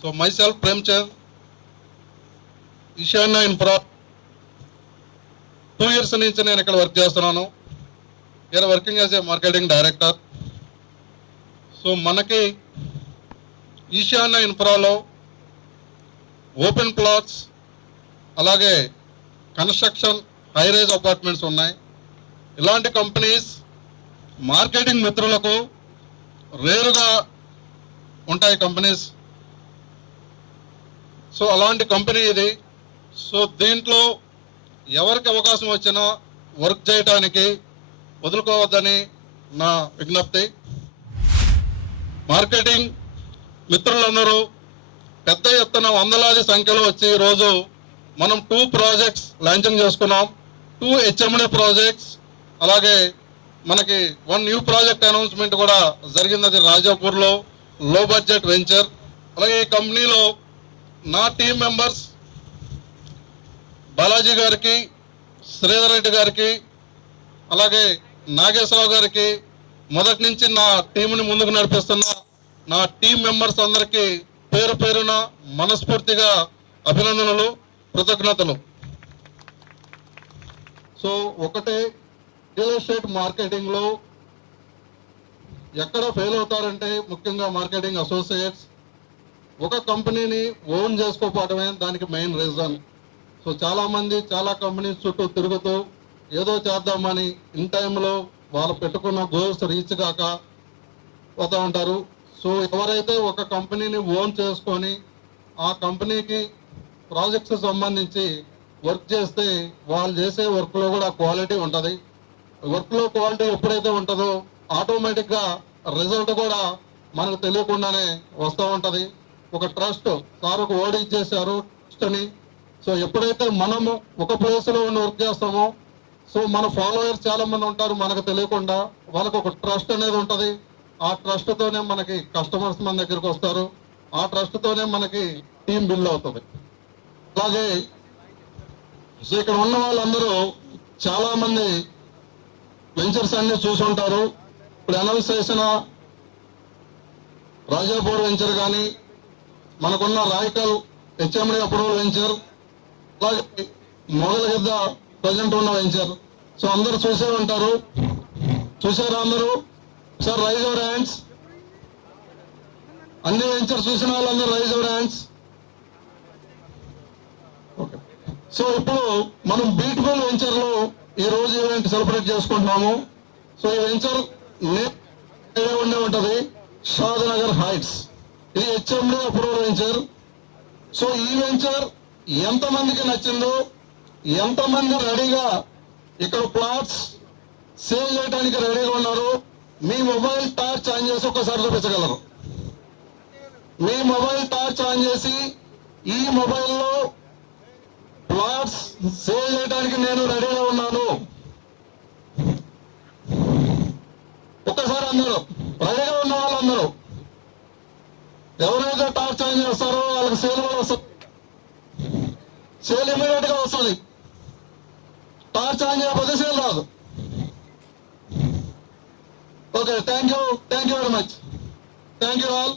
So myself, Premchand, Ishana Infra, 2 years నుంచి నేను ఇక్కడ వర్క్ చేస్తున్నాను. here working as a marketing director. So మనకి ఈశాన్య ఇన్ఫ్రాలో ఓపెన్ ప్లాట్స్ అలాగే కన్స్ట్రక్షన్ హై రైజ్ అపార్ట్మెంట్స్ ఉన్నాయి. ఇలాంటి కంపెనీస్ మార్కెటింగ్ మిత్రులకు రేరుగా ఉంటాయి కంపెనీస్. సో అలాంటి కంపెనీ ఇది. సో దీంట్లో ఎవరికి అవకాశం వచ్చినా వర్క్ చేయడానికి వదులుకోవద్దని నా విజ్ఞప్తి. మార్కెటింగ్ మిత్రులందరూ పెద్ద ఎత్తున వందలాది సంఖ్యలో వచ్చి ఈరోజు మనం 2 ప్రాజెక్ట్స్ లాంచింగ్ చేసుకున్నాం. 2 HMD ప్రాజెక్ట్స్, అలాగే మనకి 1 న్యూ ప్రాజెక్ట్ అనౌన్స్మెంట్ కూడా జరిగింది. అది రాజాపూర్లో లో బడ్జెట్ వెంచర్. అలాగే ఈ కంపెనీలో నా టీం మెంబర్స్ బాలాజీ గారికి, శ్రీధర్ రెడ్డి గారికి, అలాగే నాగేశ్వరరావు గారికి, మొదటి నుంచి నా టీంని ముందుకు నడిపిస్తున్న నా టీం మెంబర్స్ అందరికీ పేరు పేరున మనస్ఫూర్తిగా అభినందనలు, కృతజ్ఞతలు. సో ఒకటే, రియల్ ఎస్టేట్ మార్కెటింగ్లో ఎక్కడ ఫెయిల్ అవుతారంటే ముఖ్యంగా మార్కెటింగ్ అసోసియేట్స్ ఒక కంపెనీని ఓన్ చేసుకోకపోవడమే దానికి మెయిన్ రీజన్. సో చాలామంది చాలా కంపెనీస్ చుట్టూ తిరుగుతూ ఏదో చేద్దామని ఇన్ టైంలో వాళ్ళు పెట్టుకున్న గోల్స్ రీచ్ కాక పోతూ ఉంటారు. సో ఎవరైతే ఒక కంపెనీని ఓన్ చేసుకొని ఆ కంపెనీకి ప్రాజెక్ట్స్ సంబంధించి వర్క్ చేస్తే వాళ్ళు చేసే వర్క్లో కూడా క్వాలిటీ ఉంటుంది. వర్క్లో క్వాలిటీ ఎప్పుడైతే ఉంటుందో ఆటోమేటిక్గా రిజల్ట్ కూడా మనకు తెలియకుండానే వస్తూ ఉంటుంది. ఒక ట్రస్ట్ సార్ ఒక వర్డ్ ఇచ్చేసారు ట్రస్ట్ అని. సో ఎప్పుడైతే మనము ఒక ప్లేస్లో ఉండి వర్క్ చేస్తామో సో మన ఫాలోవర్స్ చాలా మంది ఉంటారు, మనకు తెలియకుండా వాళ్ళకు ఒక ట్రస్ట్ అనేది ఉంటుంది. ఆ ట్రస్ట్తోనే మనకి కస్టమర్స్ మన దగ్గరికి వస్తారు, ఆ ట్రస్ట్తోనే మనకి టీం బిల్డ్ అవుతుంది. అలాగే సో ఇక్కడ ఉన్న వాళ్ళందరూ చాలా మంది వెంచర్స్ అన్ని చూసి ఉంటారు. ఇప్పుడు అనౌన్స్ చేసిన రాజాపూర్ వెంచర్ కానీ, మనకున్న రాయకల్ HMD అప్రూవల్ వెంచర్, అలాగే మొగలగిద్ద ప్రజెంట్ ఉన్న వెంచర్. సో అందరూ చూసే ఉంటారు. చూసారా అందరూ? Sir rise your hands. అన్ని వెంచర్ చూసిన వాళ్ళందరూ rise your hands. Okay. So ఇప్పుడు మనం బ్యూటిఫుల్ వెంచర్లో ఈ రోజు ఈవెంట్ సెలబ్రేట్ చేసుకుంటున్నాము. సో ఈ వెంచర్ ఉండే ఉంటుంది షాద్నగర్ హైట్స్. ఇది HMD అప్రూవల్ వెంచర్. సో ఈ వెంచర్ ఎంతమందికి నచ్చిందో, ఎంతమంది రెడీగా ఇక్కడ ప్లాట్స్ సేల్ చేయడానికి రెడీగా ఉన్నారు, మీ మొబైల్ టార్చ్ ఆన్ చేసి ఒక్కసారి చూపించగలరు. మీ మొబైల్ టార్చ్ ఆన్ చేసి ఈ మొబైల్లో ప్లాట్స్ సేల్ చేయడానికి నేను రెడీగా ఉన్నాను ఒక్కసారి అందరూ రెడీగా ఉన్న వాళ్ళందరూ ఎవరైతే టార్చ్ ఆన్ చేస్తారో వాళ్ళకి సేల్ కూడా వస్తుంది. సేల్ ఇమీడియట్ గా వస్తుంది. టార్చ్ ఆన్ చేయకపోతే సేల్ రాదు. Okay, thank you very much. Thank you all.